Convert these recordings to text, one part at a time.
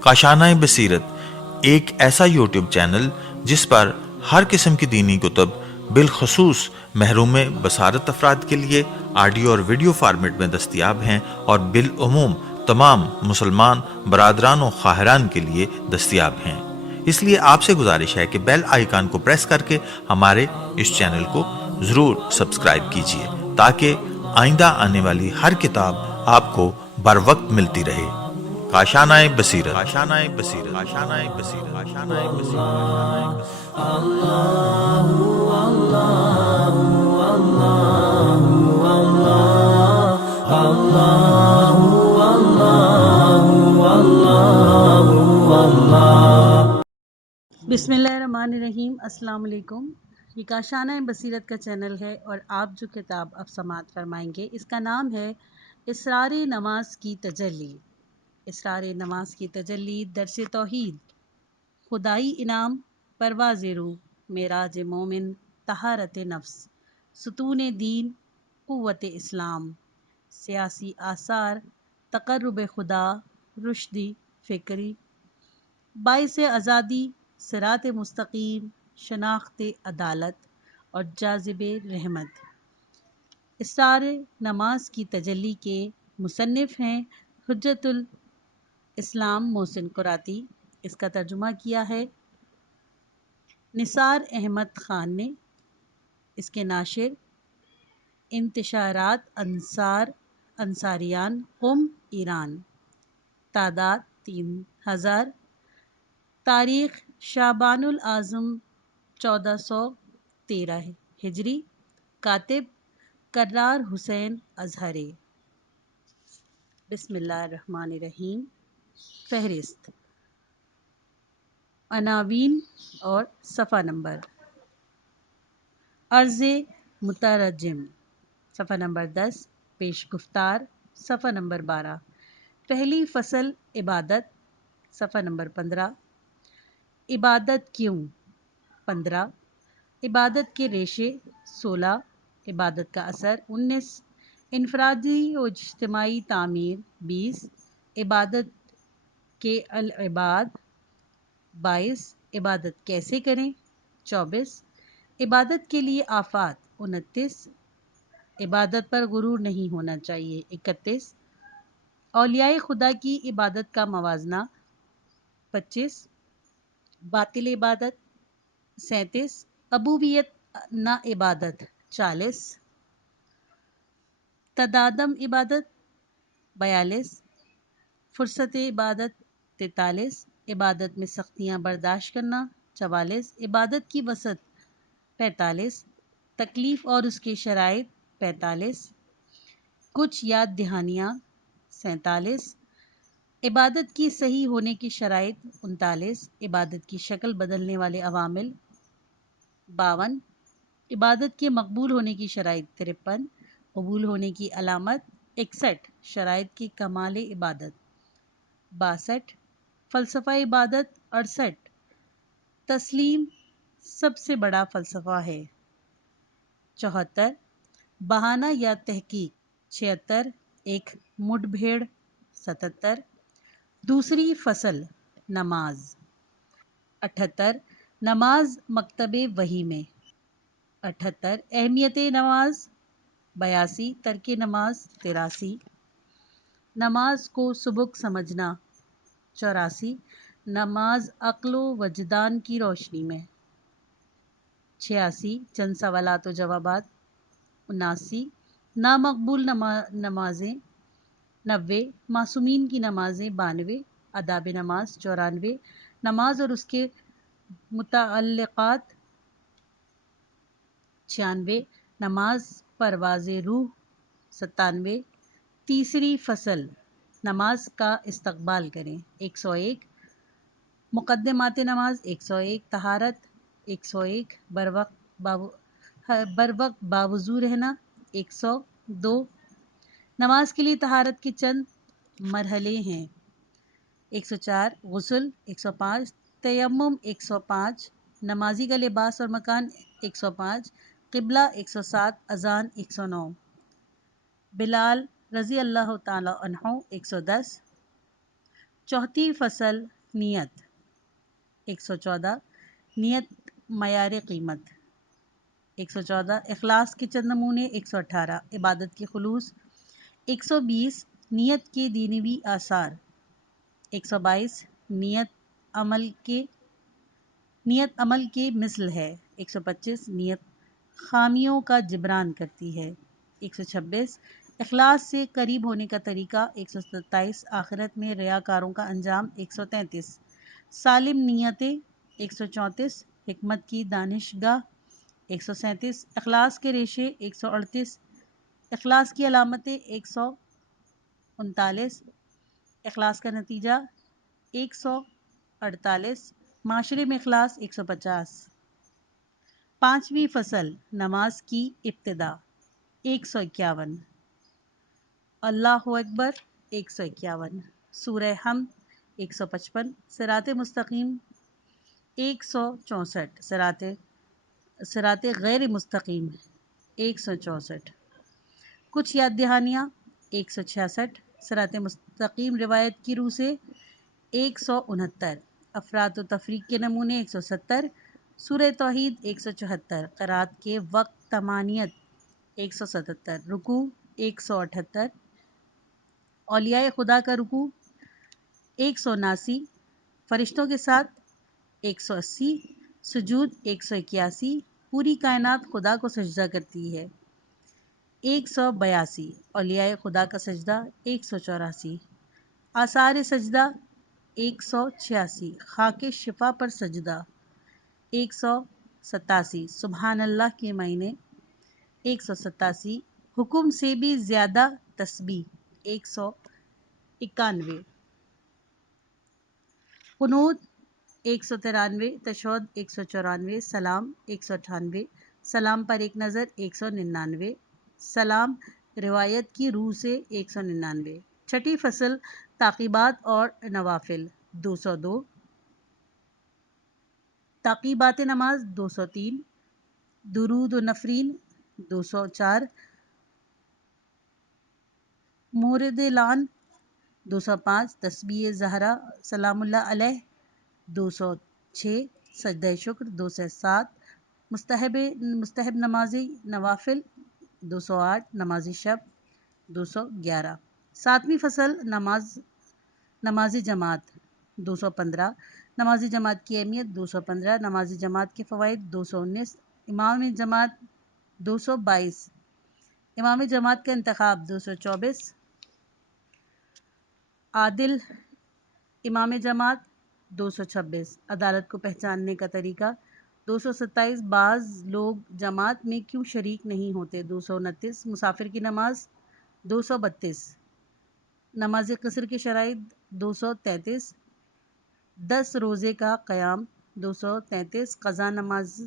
کاشانۂ بصیرت ایک ایسا یوٹیوب چینل جس پر ہر قسم کی دینی کتب بالخصوص محروم بصارت افراد کے لیے آڈیو اور ویڈیو فارمیٹ میں دستیاب ہیں اور بالعموم تمام مسلمان برادران و خواہران کے لیے دستیاب ہیں۔ اس لیے آپ سے گزارش ہے کہ بیل آئیکن کو پریس کر کے ہمارے اس چینل کو ضرور سبسکرائب کیجیے تاکہ آئندہ آنے والی ہر کتاب آپ کو بر وقت ملتی رہے۔ کاشانۂ بصیرت، کاشانۂ بصیرت، کاشانۂ بصیرت، کاشانۂ بصیرت۔ بسم اللہ الرحمن الرحیم۔ السلام علیکم۔ یہ کاشانۂ بصیرت کا چینل ہے اور آپ جو کتاب اب سماعت فرمائیں گے اس کا نام ہے اسرار نماز کی تجلی۔ اسرار نماز کی تجلی، درس توحید، خدائی انعام، پرواز روح، معراج مومن، طہارت نفس، ستون دین، قوت اسلام، سیاسی آثار، تقرب خدا، رشدی فکری، باعث آزادی، صراط مستقیم، شناخت عدالت اور جاذب رحمت۔ اسرار نماز کی تجلی کے مصنف ہیں حجت الاسلام محسن قراتی۔ اس کا ترجمہ کیا ہے نثار احمد خان نے۔ اس کے ناشر انتشارات انصاریان قم ایران۔ تعداد 3000۔ تاریخ شعبان الاعظم 1413 ہجری۔ کاتب کرار حسین ازہری۔ بسم اللہ الرحمن الرحیم۔ فہرست، عناوین اور صفحہ نمبر۔ عرض مترجم، صفحہ نمبر 10۔ پیش گفتار، صفحہ نمبر 12۔ پہلی فصل عبادت، صفحہ نمبر 15۔ عبادت کیوں، 15۔ عبادت کے ریشے، 16۔ عبادت کا اثر، 19۔ انفرادی و اجتماعی تعمیر، 20۔ عبادت کے العباد، 22۔ عبادت کیسے کریں، 24۔ عبادت کے لیے آفات، 29۔ عبادت پر غرور نہیں ہونا چاہیے، 31۔ اولیاء خدا کی عبادت کا موازنہ، 25۔ باطل عبادت، 37۔ عبودیت نہ عبادت، 40۔ تدادم عبادت، 42۔ فرصت عبادت، 43۔ عبادت میں سختیاں برداشت کرنا، 44۔ عبادت کی وسعت، 45۔ تکلیف اور اس کے شرائط، 45۔ کچھ یاد دہانیاں، 47۔ عبادت کی صحیح ہونے کی شرائط، 39۔ عبادت کی شکل بدلنے والے عوامل، 52۔ عبادت کے مقبول ہونے کی شرائط، 53۔ قبول ہونے کی علامت، 61۔ شرائط کی کمال عبادت، 62۔ فلسفہ عبادت، 68۔ تسلیم سب سے بڑا فلسفہ ہے، 74۔ بہانہ یا تحقیق، 76۔ ایک مڈ بھیڑ، 77۔ دوسری فصل نماز، 78۔ نماز مکتب وحی میں، 78۔ اہمیت نماز، 82۔ ترک نماز، 83۔ نماز کو سبک سمجھنا، 84۔ نماز عقل و وجدان کی روشنی میں، 86۔ چند سوالات و جوابات، 79۔ نامقبول نمازیں، 90۔ معصومین کی نمازیں، 92۔ آداب نماز، 94۔ نماز اور اس کے متعلقات، 96۔ نماز پرواز روح، 97۔ تیسری فصل نماز کا استقبال کریں، 101۔ مقدمات نماز، 101۔ طہارت، 101۔ بروقت باوضو رہنا، 102۔ نماز کے لیے طہارت کے چند مرحلے ہیں، 104۔ غسل، 105۔ تیمم، 105۔ نمازی کا لباس اور مکان، 105۔ قبلہ، 107۔ اذان، 109۔ بلال رضی اللہ تعالی عنہ 110۔ چوتھی فصل نیت 114۔ نیت معیار قیمت 114۔ اخلاص کے چند نمونے 118۔ عبادت کے خلوص 120۔ نیت کے دینوی آثار 122۔ نیت عمل کے مثل ہے 125۔ نیت خامیوں کا جبران کرتی ہے 126۔ اخلاص سے قریب ہونے کا طریقہ 127۔ آخرت میں ریاکاروں کا انجام 133۔ سالم نیتیں 134۔ حکمت کی دانشگاہ 137۔ اخلاص کے ریشے 138۔ اخلاص کی علامتیں 139۔ اخلاص کا نتیجہ 148۔ معاشرے میں اخلاص 150۔ پانچویں فصل نماز کی ابتدا 151۔ اللہ اکبر 151۔ سورہ حمد 155۔ صراط مستقیم 164۔ صراط غیر مستقیم 164۔ کچھ یاد دہانیاں 166۔ صراط مستقیم روایت کی روح سے 169۔ افراد و تفریق کے نمونے 170۔ سورہ توحید 174۔ قرات کے وقت تمانیت 177۔ رکوع 178۔ اولیاء خدا کا رکوع 179۔ فرشتوں کے ساتھ 180۔ سجود 181۔ پوری کائنات خدا کو سجدہ کرتی ہے 182۔ اولیاء خدا کا سجدہ 184۔ آثار سجدہ 186۔ خاک شفا پر سجدہ 187۔ سبحان اللہ کے معنی 187۔ حکم سے بھی زیادہ تسبیح 191۔ قنوت 193۔ تشہد 194۔ سلام 198۔ سلام پر ایک نظر 199۔ سلام روایت کی روح سے 199۔ چھٹی فصل تعقیبات اور نوافل 202۔ تعقیبات نماز 203۔ درود و نفرین 204۔ مورد لعن 205۔ تسبیح زہرا سلام اللہ علیہ 206۔ سجدہ شکر 207۔ مستحب نمازی نوافل 208۔ نماز شب 211۔ ساتویں فصل نماز جماعت 215۔ نماز جماعت کی اہمیت 215۔ نماز جماعت کے فوائد 219۔ امام جماعت 222۔ امام جماعت کا انتخاب 224۔ عادل امام جماعت 226۔ عدالت کو پہچاننے کا طریقہ 227۔ بعض لوگ جماعت میں کیوں شریک نہیں ہوتے 229۔ مسافر کی نماز 232۔ نماز قصر کے شرائط 233۔ 10 روزے کا قیام 233۔ قضا نماز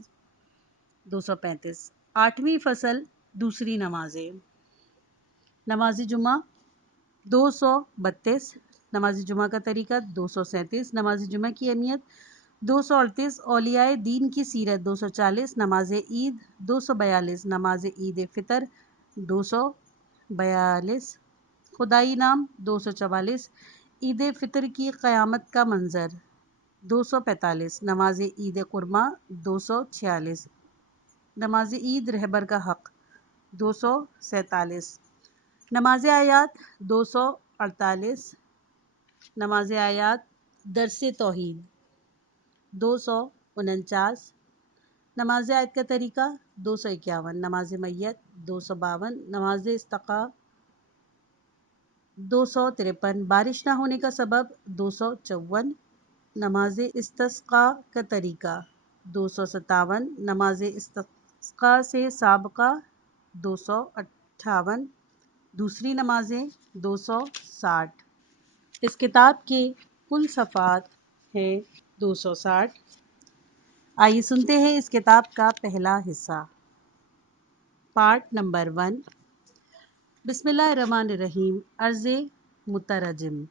235۔ آٹھویں فصل دوسری نمازیں نماز جمعہ 232۔ نماز جمعہ کا طریقہ 237۔ نماز جمعہ کی اہمیت 238۔ اولیاء دین کی سیرت 240۔ نماز عید 242۔ نماز عید فطر 242۔ خدائی نام 244۔ عید فطر کی قیامت کا منظر 245۔ نماز عید قرباں 246۔ نماز عید رہبر کا حق 247۔ نماز آیات 248۔ نماز آیات درس توحید 249۔ نماز آیت کا طریقہ 251۔ نماز میت 252۔ نماز استسقاء 253۔ بارش نہ ہونے کا سبب 254۔ نماز استسقاء کا طریقہ 257۔ نماز استسقاء سے سابقہ 258۔ دوسری نمازیں 260۔ اس کتاب کے کل صفحات ہیں 260۔ آئیے سنتے ہیں اس کتاب کا پہلا حصہ۔ Part number 1۔ بسم اللہ الرحمن الرحیم۔ عرض مترجم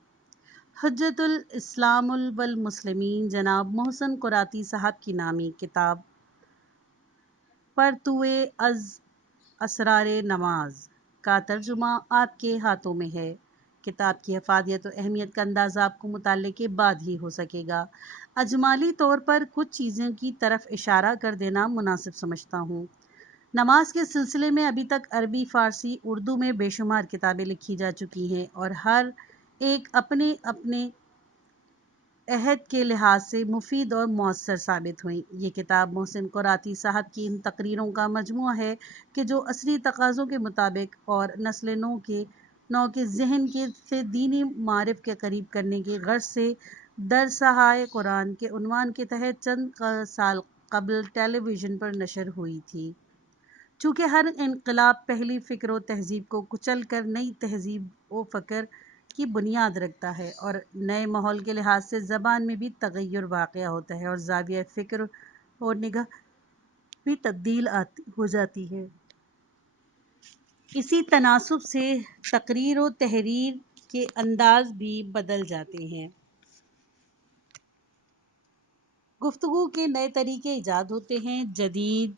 حجت الاسلام والمسلمین جناب محسن قراتی صاحب کی نامی کتاب پرتوے از اسرار نماز کا ترجمہ آپ کے ہاتھوں میں ہے۔ کتاب کی افادیت و اہمیت کا اندازہ آپ کو مطالعے کے بعد ہی ہو سکے گا۔ اجمالی طور پر کچھ چیزوں کی طرف اشارہ کر دینا مناسب سمجھتا ہوں۔ نماز کے سلسلے میں ابھی تک عربی، فارسی، اردو میں بے شمار کتابیں لکھی جا چکی ہیں اور ہر ایک اپنے اپنے عہد کے لحاظ سے مفید اور مؤثر ثابت ہوئیں۔ یہ کتاب محسن قراتی صاحب کی ان تقریروں کا مجموعہ ہے کہ جو عصری تقاضوں کے مطابق اور نسل نو کے ذہن سے دینی معارف کے قریب کرنے کی غرض سے درسہائے قرآن کے عنوان کے تحت چند سال قبل ٹیلی ویژن پر نشر ہوئی تھی۔ چونکہ ہر انقلاب پہلی فکر و تہذیب کو کچل کر نئی تہذیب و فکر کی بنیاد رکھتا ہے اور نئے ماحول کے لحاظ سے زبان میں بھی تغیر واقع ہوتا ہے اور زاویہ فکر اور نگاہ بھی تبدیل ہو جاتی ہے، اسی تناسب سے تقریر و تحریر کے انداز بھی بدل جاتے ہیں۔ گفتگو کے نئے طریقے ایجاد ہوتے ہیں، جدید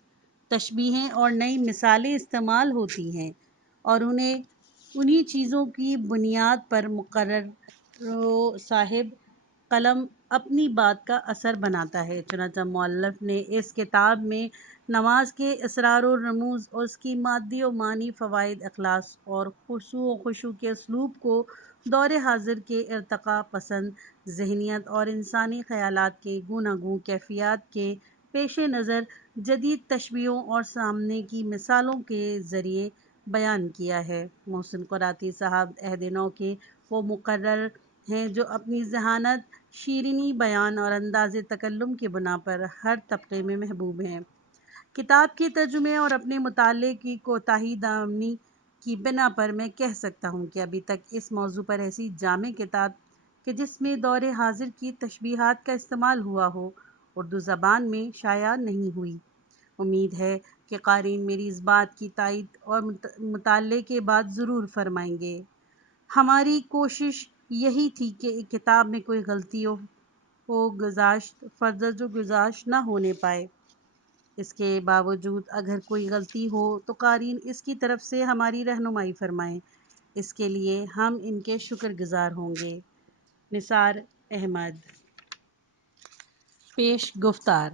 تشبیہیں اور نئی مثالیں استعمال ہوتی ہیں اور انہی چیزوں کی بنیاد پر مقرر و صاحب قلم اپنی بات کا اثر بناتا ہے۔ چنانچہ مؤلف نے اس کتاب میں نماز کے اسرار و رموز اور اس کی مادی و معنی فوائد، اخلاص اور خشوع کے اسلوب کو دور حاضر کے ارتقا پسند ذہنیت اور انسانی خیالات کے گوناگوں کیفیات کے پیش نظر جدید تشبیہوں اور سامنے کی مثالوں کے ذریعے بیان کیا ہے۔ محسن قراتی صاحب عہد نو کے وہ مقرر ہیں جو اپنی ذہانت، شیرینی بیان اور انداز تکلم کی بنا پر ہر طبقے میں محبوب ہیں۔ کتاب کے ترجمے اور اپنے مطالعے کی کوتاہی دامنی کی بنا پر میں کہہ سکتا ہوں کہ ابھی تک اس موضوع پر ایسی جامع کتاب کہ جس میں دور حاضر کی تشبیہات کا استعمال ہوا ہو، اردو زبان میں شائع نہیں ہوئی۔ امید ہے کہ قارئین میری اس بات کی تائید اور مطالعے کے بعد ضرور فرمائیں گے۔ ہماری کوشش یہی تھی کہ کتاب میں کوئی غلطی و گزاشت نہ ہونے پائے۔ اس کے باوجود اگر کوئی غلطی ہو تو قارئین اس کی طرف سے ہماری رہنمائی فرمائیں، اس کے لیے ہم ان کے شکر گزار ہوں گے۔ نثار احمد۔ پیش گفتار۔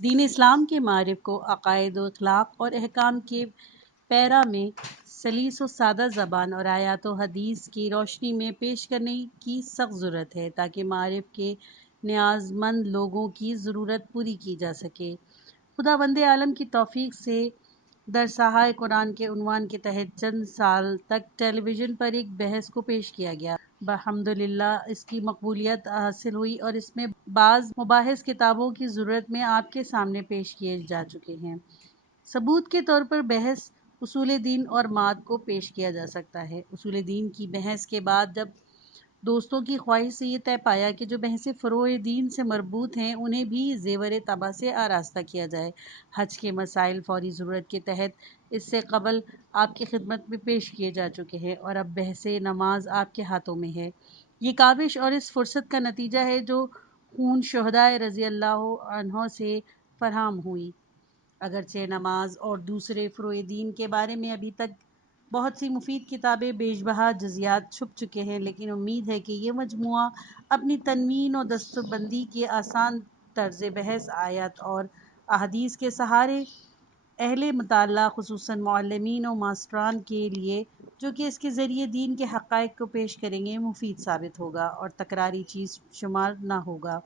دین اسلام کے معارف کو عقائد و اخلاق اور احکام کے پیرا میں سلیس و سادہ زبان اور آیات و حدیث کی روشنی میں پیش کرنے کی سخت ضرورت ہے تاکہ معارف کے نیاز مند لوگوں کی ضرورت پوری کی جا سکے۔ خداوند عالم کی توفیق سے درسہائے قرآن کے عنوان کے تحت چند سال تک ٹیلی ویژن پر ایک بحث کو پیش کیا گیا۔ بحمداللہ اس کی مقبولیت حاصل ہوئی اور اس میں بعض مباحث کتابوں کی صورت میں آپ کے سامنے پیش کیے جا چکے ہیں۔ ثبوت کے طور پر بحث اصول دین اور ماد کو پیش کیا جا سکتا ہے۔ اصول دین کی بحث کے بعد جب دوستوں کی خواہش سے یہ طے پایا کہ جو بحثیں فروع دین سے مربوط ہیں انہیں بھی زیور طبع سے آراستہ کیا جائے۔ حج کے مسائل فوری ضرورت کے تحت اس سے قبل آپ کی خدمت میں پیش کیے جا چکے ہیں اور اب بحث نماز آپ کے ہاتھوں میں ہے۔ یہ کاوش اور اس فرصت کا نتیجہ ہے جو خون شہدائے رضی اللہ عنہ سے فراہم ہوئی۔ اگرچہ نماز اور دوسرے فروع دین کے بارے میں ابھی تک بہت سی مفید کتابیں بیش بہا جزیات چھپ چکے ہیں، لیکن امید ہے کہ یہ مجموعہ اپنی تنوین و دستہ بندی کے آسان طرز بحث، آیات اور احادیث کے سہارے اہل مطالعہ خصوصاً معلمین و ماسٹران کے لیے جو کہ اس کے ذریعے دین کے حقائق کو پیش کریں گے مفید ثابت ہوگا اور تکراری چیز شمار نہ ہوگا۔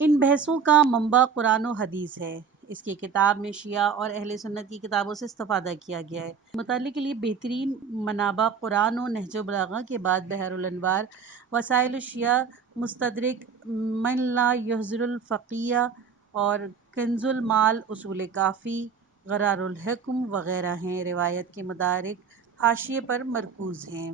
ان بحثوں کا منبع قرآن و حدیث ہے۔ اس کی کتاب میں شیعہ اور اہل سنت کی کتابوں سے استفادہ کیا گیا ہے۔ مطالعے کے لیے بہترین منابع قرآن و نہج البلاغہ کے بعد بحر الانوار، وسائل الشیعہ، مستدرک من لا یحضر الفقیہ اور کنز المال، اصول کافی، غرار الحکم وغیرہ ہیں۔ روایت کے مدارک حاشیے پر مرکوز ہیں۔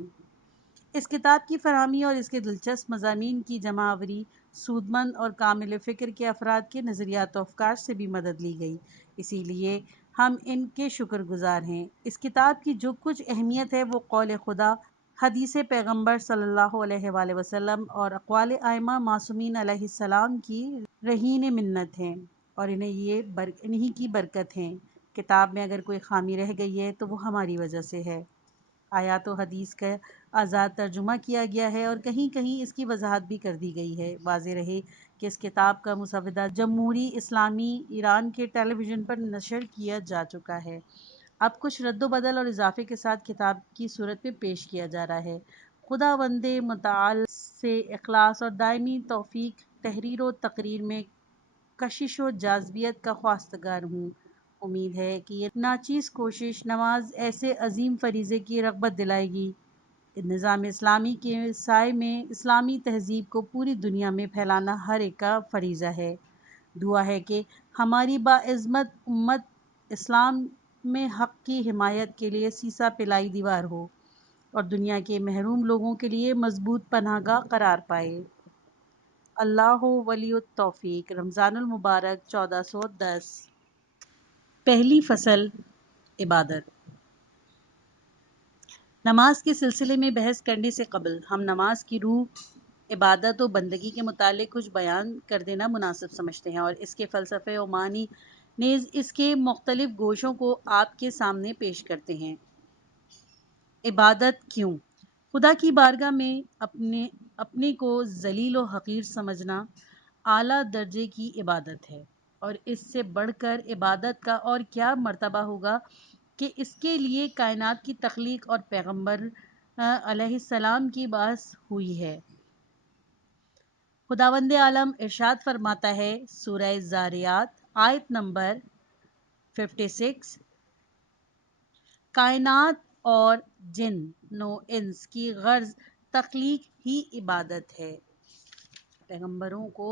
اس کتاب کی فراہمی اور اس کے دلچسپ مضامین کی جمع آوری سودمند اور کامل فکر کے افراد کے نظریات و افکار سے بھی مدد لی گئی، اسی لیے ہم ان کے شکر گزار ہیں۔ اس کتاب کی جو کچھ اہمیت ہے وہ قول خدا، حدیث پیغمبر صلی اللہ علیہ وآلہ وسلم اور اقوال ائمہ معصومین علیہ السلام کی رہین منت ہیں اور انہی کی برکت ہیں۔ کتاب میں اگر کوئی خامی رہ گئی ہے تو وہ ہماری وجہ سے ہے۔ آیات و حدیث کا آزاد ترجمہ کیا گیا ہے اور کہیں کہیں اس کی وضاحت بھی کر دی گئی ہے۔ واضح رہے کہ اس کتاب کا مسودہ جمہوری اسلامی ایران کے ٹیلی ویژن پر نشر کیا جا چکا ہے۔ اب کچھ رد و بدل اور اضافے کے ساتھ کتاب کی صورت میں پیش کیا جا رہا ہے۔ خداوند متعال سے اخلاص اور دائمی توفیق تحریر و تقریر میں کشش و جاذبیت کا خواستگار ہوں۔ امید ہے کہ یہ ناچیز کوشش نماز ایسے عظیم فریضے کی رغبت دلائے گی۔ نظام اسلامی کے سائے میں اسلامی تہذیب کو پوری دنیا میں پھیلانا ہر ایک کا فریضہ ہے۔ دعا ہے کہ ہماری باعظمت امت اسلام میں حق کی حمایت کے لیے سیسا پلائی دیوار ہو اور دنیا کے محروم لوگوں کے لیے مضبوط پناہ گاہ قرار پائے۔ اللہ ولی التوفیق۔ رمضان المبارک 1410۔ پہلی فصل، عبادت۔ نماز کے سلسلے میں بحث کرنے سے قبل ہم نماز کی روح، عبادت و بندگی کے متعلق کچھ بیان کر دینا مناسب سمجھتے ہیں اور اس کے فلسفے و معنی نیز اس کے مختلف گوشوں کو آپ کے سامنے پیش کرتے ہیں۔ عبادت کیوں؟ خدا کی بارگاہ میں اپنے کو ذلیل و حقیر سمجھنا اعلیٰ درجے کی عبادت ہے، اور اس سے بڑھ کر عبادت کا اور کیا مرتبہ ہوگا کہ اس کے لیے کائنات کی تخلیق اور پیغمبر علیہ السلام کی بعث ہوئی ہے۔ خداوند عالم ارشاد فرماتا ہے سورہ ذاریات آیت نمبر 56، کائنات اور جن نو انس کی غرض تخلیق ہی عبادت ہے۔ پیغمبروں کو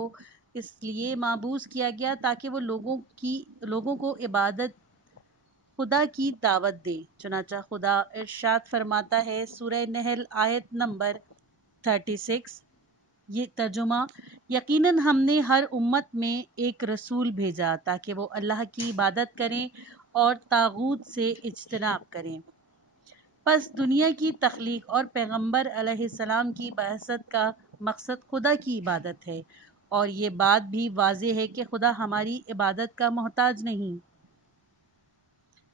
اس لیے مبعوث کیا گیا تاکہ وہ لوگوں کو عبادت خدا کی دعوت دے۔ چنانچہ خدا ارشاد فرماتا ہے سورہ نحل آیت نمبر 36، یہ ترجمہ، یقیناً ہم نے ہر امت میں ایک رسول بھیجا تاکہ وہ اللہ کی عبادت کریں اور طاغوت سے اجتناب کریں۔ پس دنیا کی تخلیق اور پیغمبر علیہ السلام کی بعثت کا مقصد خدا کی عبادت ہے، اور یہ بات بھی واضح ہے کہ خدا ہماری عبادت کا محتاج نہیں۔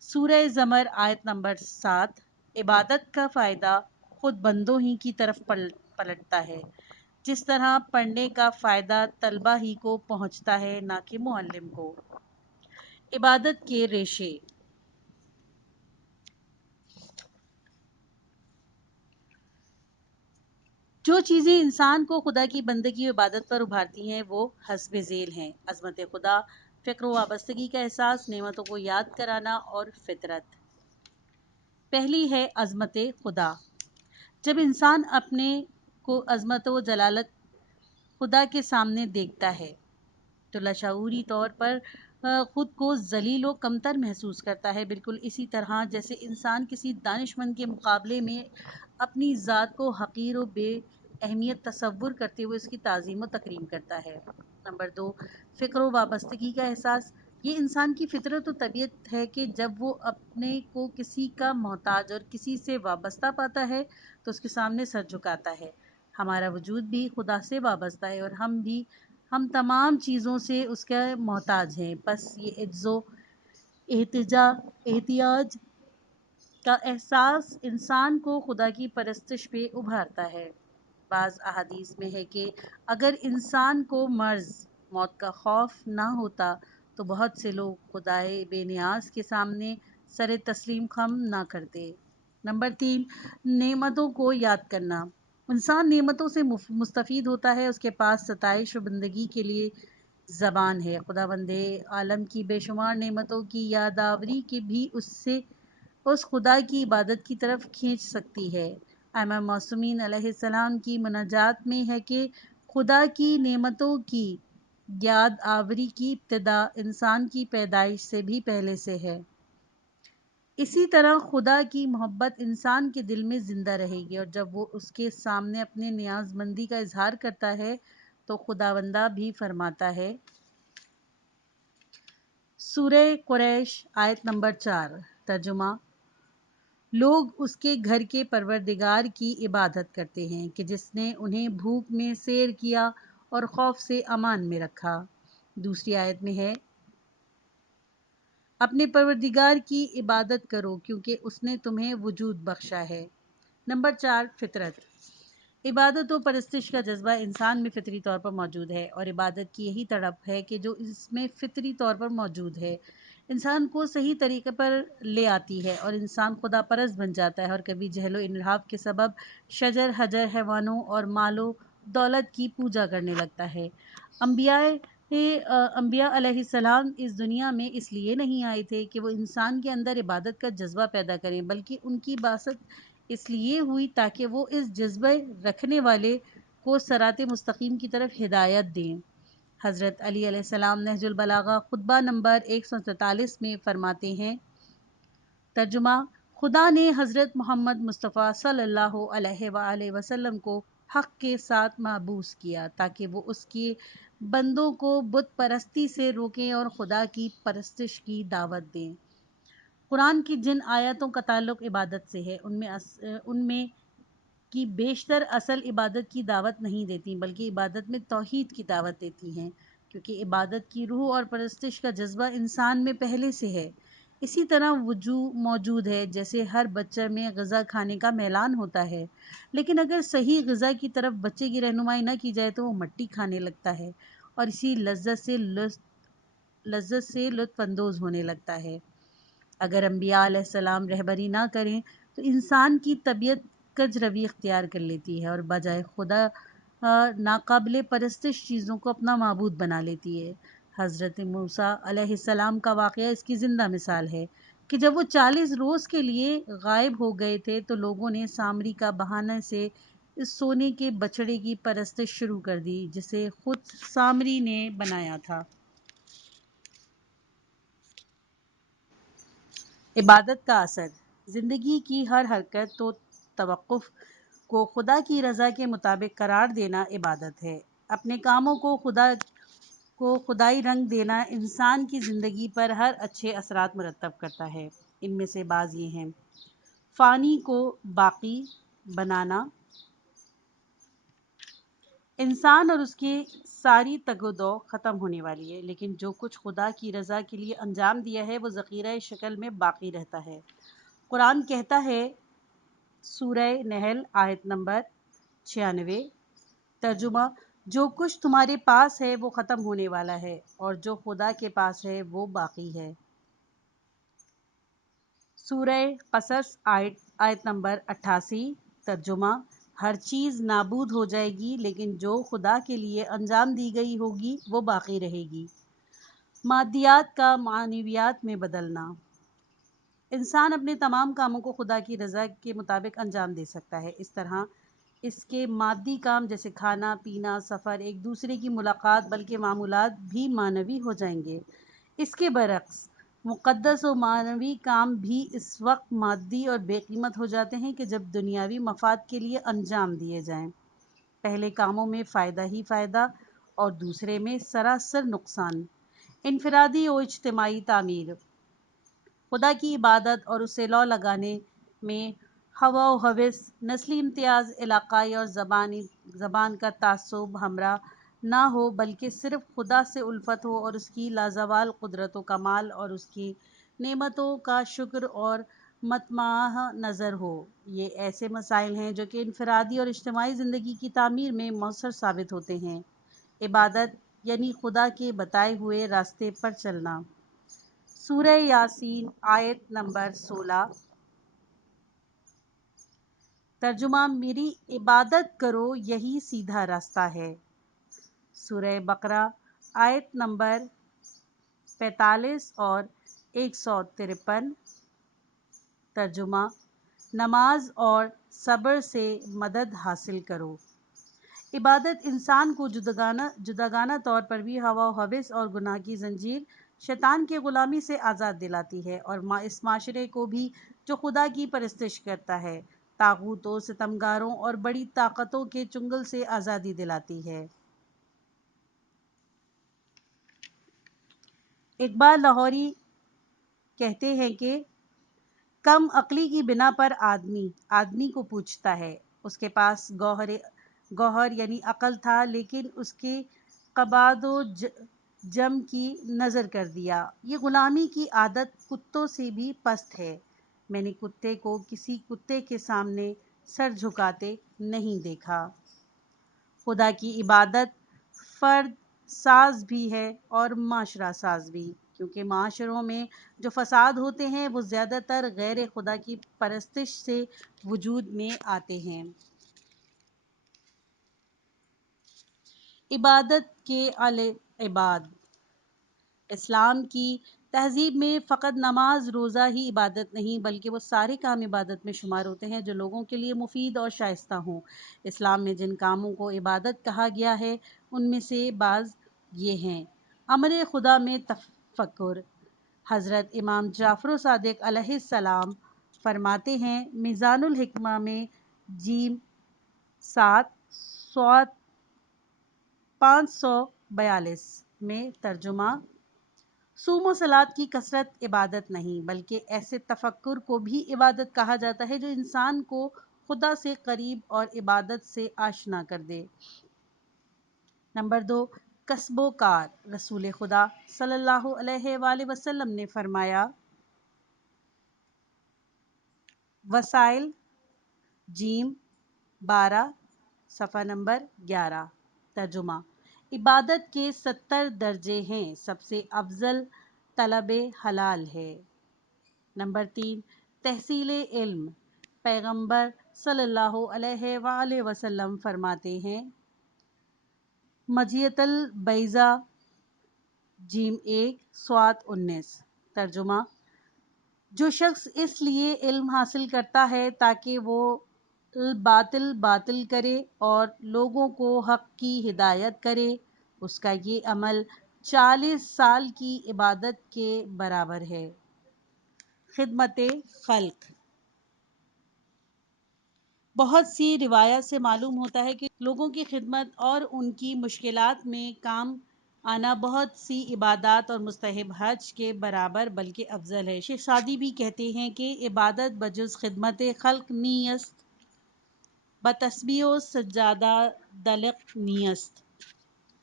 سورہ زمر آیت نمبر 7، عبادت کا فائدہ خود بندوں ہی کی طرف پلٹتا ہے، جس طرح پڑھنے کا فائدہ طلبہ ہی کو پہنچتا ہے نہ کہ معلم کو۔ عبادت کے ریشے۔ جو چیزیں انسان کو خدا کی بندگی و عبادت پر ابھارتی ہیں وہ حسب ذیل ہیں: عظمت خدا، فکر و وابستگی کا احساس، نعمتوں کو یاد کرانا اور فطرت۔ پہلی ہے عظمت خدا۔ جب انسان اپنے کو عظمت و جلالت خدا کے سامنے دیکھتا ہے تو لاشعوری طور پر خود کو ذلیل و کمتر محسوس کرتا ہے، بالکل اسی طرح جیسے انسان کسی دانش مند کے مقابلے میں اپنی ذات کو حقیر و بے اہمیت تصور کرتے ہوئے اس کی تعظیم و تکریم کرتا ہے۔ نمبر 2، فکر و وابستگی کا احساس۔ یہ انسان کی فطرت و طبیعت ہے کہ جب وہ اپنے کو کسی کا محتاج اور کسی سے وابستہ پاتا ہے تو اس کے سامنے سر جھکاتا ہے۔ ہمارا وجود بھی خدا سے وابستہ ہے اور ہم تمام چیزوں سے اس کے محتاج ہیں، بس یہ عجز و احتیاج کا احساس انسان کو خدا کی پرستش پہ ابھارتا ہے۔ بعض احادیث میں ہے کہ اگر انسان کو مرض موت کا خوف نہ ہوتا تو بہت سے لوگ خدائے بے نیاز کے سامنے سر تسلیم خم نہ کرتے۔ نمبر 3، نعمتوں کو یاد کرنا۔ انسان نعمتوں سے مستفید ہوتا ہے، اس کے پاس ستائش و بندگی کے لیے زبان ہے۔ خداوند عالم کی بے شمار نعمتوں کی یادآوری کے بھی اس خدا کی عبادت کی طرف کھینچ سکتی ہے۔ امام معصومین علیہ السلام کی مناجات میں ہے کہ خدا کی نعمتوں کی یاد آوری کی ابتدا انسان کی پیدائش سے بھی پہلے سے ہے۔ اسی طرح خدا کی محبت انسان کے دل میں زندہ رہے گی، اور جب وہ اس کے سامنے اپنے نیاز مندی کا اظہار کرتا ہے تو خداوندہ بھی فرماتا ہے سورہ قریش آیت نمبر 4، ترجمہ، لوگ اس کے گھر کے پروردگار کی عبادت کرتے ہیں کہ جس نے انہیں بھوک میں سیر کیا اور خوف سے امان میں رکھا۔ دوسری آیت میں ہے اپنے پروردگار کی عبادت کرو کیونکہ اس نے تمہیں وجود بخشا ہے۔ نمبر 4، فطرت۔ عبادت و پرستش کا جذبہ انسان میں فطری طور پر موجود ہے، اور عبادت کی یہی تڑپ ہے کہ جو اس میں فطری طور پر موجود ہے انسان کو صحیح طریقے پر لے آتی ہے، اور انسان خدا پرست بن جاتا ہے، اور کبھی جہل و انحراف کے سبب شجر حجر حیوانوں اور مال و دولت کی پوجا کرنے لگتا ہے۔ انبیاء علیہ السلام اس دنیا میں اس لیے نہیں آئے تھے کہ وہ انسان کے اندر عبادت کا جذبہ پیدا کریں، بلکہ ان کی بعثت اس لیے ہوئی تاکہ وہ اس جذبہ رکھنے والے کو صراط مستقیم کی طرف ہدایت دیں۔ حضرت علی علیہ السلام نہج البلاغہ خطبہ نمبر 143 میں فرماتے ہیں، ترجمہ: خدا نے حضرت محمد مصطفیٰ صلی اللہ علیہ وآلہ وسلم کو حق کے ساتھ مبعوث کیا تاکہ وہ اس کے بندوں کو بت پرستی سے روکیں اور خدا کی پرستش کی دعوت دیں۔ قرآن کی جن آیاتوں کا تعلق عبادت سے ہے ان میں کی بیشتر اصل عبادت کی دعوت نہیں دیتی بلکہ عبادت میں توحید کی دعوت دیتی ہیں، کیونکہ عبادت کی روح اور پرستش کا جذبہ انسان میں پہلے سے ہے۔ اسی طرح موجود ہے جیسے ہر بچہ میں غذا کھانے کا میلان ہوتا ہے، لیکن اگر صحیح غذا کی طرف بچے کی رہنمائی نہ کی جائے تو وہ مٹی کھانے لگتا ہے اور اسی لذت سے لطف اندوز ہونے لگتا ہے۔ اگر انبیاء علیہ السلام رہبری نہ کریں تو انسان کی طبیعت کج روی اختیار کر لیتی ہے اور بجائے خدا ناقابل پرستش چیزوں کو اپنا معبود بنا لیتی ہے۔ حضرت موسیٰ علیہ السلام کا واقعہ اس کی زندہ مثال ہے کہ جب وہ 40 روز کے لیے غائب ہو گئے تھے تو لوگوں نے سامری کا بہانے سے اس سونے کے بچڑے کی پرستش شروع کر دی جسے خود سامری نے بنایا تھا۔ عبادت کا اثر: زندگی کی ہر حرکت و توقف کو خدا کی رضا کے مطابق قرار دینا عبادت ہے۔ اپنے کاموں کو خدائی رنگ دینا انسان کی زندگی پر ہر اچھے اثرات مرتب کرتا ہے۔ ان میں سے بعض یہ ہیں: فانی کو باقی بنانا: انسان اور اس کی ساری تگ و دو ختم ہونے والی ہے، لیکن جو کچھ خدا کی رضا کے لیے انجام دیا ہے وہ ذخیرہ شکل میں باقی رہتا ہے۔ قرآن کہتا ہے، سورہ نحل آیت نمبر 96، ترجمہ: جو کچھ تمہارے پاس ہے وہ ختم ہونے والا ہے اور جو خدا کے پاس ہے وہ باقی ہے۔ سورہ قصص آیت نمبر 88، ترجمہ: ہر چیز نابود ہو جائے گی لیکن جو خدا کے لیے انجام دی گئی ہوگی وہ باقی رہے گی۔ مادیات کا معنویات میں بدلنا: انسان اپنے تمام کاموں کو خدا کی رضا کے مطابق انجام دے سکتا ہے، اس طرح اس کے مادی کام جیسے کھانا پینا، سفر، ایک دوسرے کی ملاقات بلکہ معمولات بھی معنوی ہو جائیں گے۔ اس کے برعکس مقدس و معنوی کام بھی اس وقت مادی اور بے قیمت ہو جاتے ہیں کہ جب دنیاوی مفاد کے لیے انجام دیے جائیں۔ پہلے کاموں میں فائدہ ہی فائدہ اور دوسرے میں سراسر نقصان۔ انفرادی و اجتماعی تعمیر: خدا کی عبادت اور اسے لو لگانے میں ہوا و ہوس، نسلی امتیاز، علاقائی اور زبان کا تعصب ہمراہ نہ ہو بلکہ صرف خدا سے الفت ہو اور اس کی لازوال قدرت و کمال اور اس کی نعمتوں کا شکر اور مطمع نظر ہو۔ یہ ایسے مسائل ہیں جو کہ انفرادی اور اجتماعی زندگی کی تعمیر میں مؤثر ثابت ہوتے ہیں۔ عبادت یعنی خدا کے بتائے ہوئے راستے پر چلنا۔ سورہ یاسین آیت نمبر 16، ترجمہ: میری عبادت کرو یہی سیدھا راستہ ہے۔ سورہ بقرہ آیت نمبر 45 اور 153، ترجمہ: نماز اور صبر سے مدد حاصل کرو۔ عبادت انسان کو جداگانہ طور پر بھی ہوا و ہوس اور گناہ کی زنجیر شیطان کی غلامی سے آزاد دلاتی ہے اور اس معاشرے کو بھی جو خدا کی پرستش کرتا ہے طاغوتوں، ستمگاروں اور بڑی طاقتوں کے چنگل سے آزادی دلاتی ہے۔ اقبال لاہوری کہتے ہیں کہ کم عقلی کی بنا پر آدمی کو پوچھتا ہے۔ اس کے پاس گوہر یعنی عقل تھا لیکن اس کے قباد و جم کی نظر کر دیا۔ یہ غلامی کی عادت کتوں سے بھی پست ہے۔ میں نے کتے کو کسی کتے کے سامنے سر جھکاتے نہیں دیکھا۔ خدا کی عبادت فرد ساز بھی ہے اور معاشرہ ساز بھی، کیونکہ معاشروں میں جو فساد ہوتے ہیں وہ زیادہ تر غیر خدا کی پرستش سے وجود میں آتے ہیں۔ عبادت کے العباد۔ اسلام کی تہذیب میں فقط نماز روزہ ہی عبادت نہیں بلکہ وہ سارے کام عبادت میں شمار ہوتے ہیں جو لوگوں کے لیے مفید اور شائستہ ہوں۔ اسلام میں جن کاموں کو عبادت کہا گیا ہے ان میں سے بعض یہ ہیں: امر خدا میں تفکر۔ حضرت امام جعفر صادق علیہ السلام فرماتے ہیں، میزان الحکمہ میں جیم 7 ص 542 میں ترجمہ: صوم و صلات کی کثرت عبادت نہیں بلکہ ایسے تفکر کو بھی عبادت کہا جاتا ہے جو انسان کو خدا سے قریب اور عبادت سے آشنا کر دے۔ نمبر 2، کسب و کار۔ رسول خدا صلی اللہ علیہ وآلہ وسلم نے فرمایا، وسائل جیم 12 صفحہ نمبر 11 ترجمہ: عبادت کے 70 درجے ہیں، سب سے افضل طلب حلال ہے۔ نمبر 3، تحصیل علم۔ پیغمبر صلی اللہ علیہ وآلہ وسلم فرماتے ہیں، مجیت البیضاء جیم 1 ص 19 ترجمہ: جو شخص اس لیے علم حاصل کرتا ہے تاکہ وہ الباطل باطل کرے اور لوگوں کو حق کی ہدایت کرے، اس کا یہ عمل 40 سال کی عبادت کے برابر ہے۔ خدمت خلق۔ بہت سی روایات سے معلوم ہوتا ہے کہ لوگوں کی خدمت اور ان کی مشکلات میں کام آنا بہت سی عبادات اور مستحب حج کے برابر بلکہ افضل ہے۔ شیخ سعدی بھی کہتے ہیں کہ عبادت بجز خدمت خلق نیست، بتسبیح و سجادہ دلق نیست۔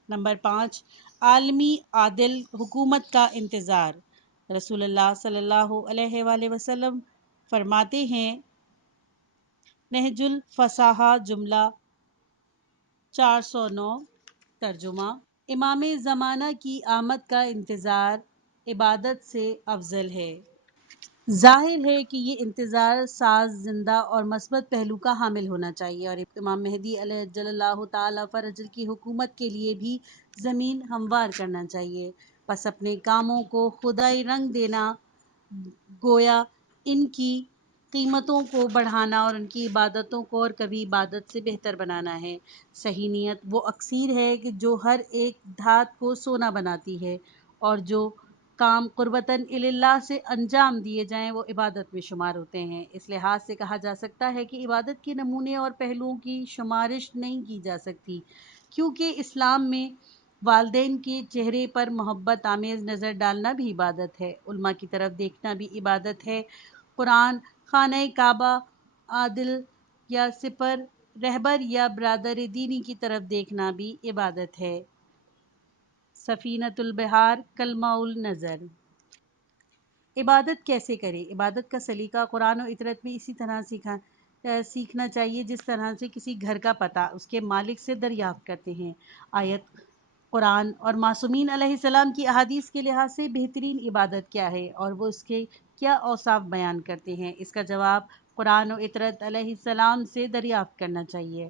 نمبر 5، عالمی عادل حکومت کا انتظار۔ رسول اللہ صلی اللہ علیہ وآلہ وسلم فرماتے ہیں، نہج الفصاحہ جملہ 409 ترجمہ: امام زمانہ کی آمد کا انتظار عبادت سے افضل ہے۔ ظاہر ہے کہ یہ انتظار ساز، زندہ اور مثبت پہلو کا حامل ہونا چاہیے، اور امام مہدی عجل اللہ تعالی فرجہ کی حکومت کے لیے بھی زمین ہموار کرنا چاہیے۔ پس اپنے کاموں کو خدائی رنگ دینا گویا ان کی قیمتوں کو بڑھانا اور ان کی عبادتوں کو اور کبھی عبادت سے بہتر بنانا ہے۔ صحیح نیت وہ اکسیر ہے کہ جو ہر ایک دھات کو سونا بناتی ہے، اور جو کام قربتاً اللہ سے انجام دیے جائیں وہ عبادت میں شمار ہوتے ہیں۔ اس لحاظ سے کہا جا سکتا ہے کہ عبادت کے نمونے اور پہلوؤں کی شمارش نہیں کی جا سکتی، کیونکہ اسلام میں والدین کے چہرے پر محبت آمیز نظر ڈالنا بھی عبادت ہے، علماء کی طرف دیکھنا بھی عبادت ہے، قرآن، خانہ کعبہ، عادل یا سپر رہبر یا برادر دینی کی طرف دیکھنا بھی عبادت ہے۔ سفینۃ البحار کلمہ النظر۔ عبادت کیسے کریں؟ عبادت کا سلیقہ قرآن و اطرت میں اسی طرح سیکھنا چاہیے جس طرح سے کسی گھر کا پتہ اس کے مالک سے دریافت کرتے ہیں۔ آیت قرآن اور معصومین علیہ السلام کی احادیث کے لحاظ سے بہترین عبادت کیا ہے اور وہ اس کے کیا اوصاف بیان کرتے ہیں؟ اس کا جواب قرآن و اطرت علیہ السلام سے دریافت کرنا چاہیے۔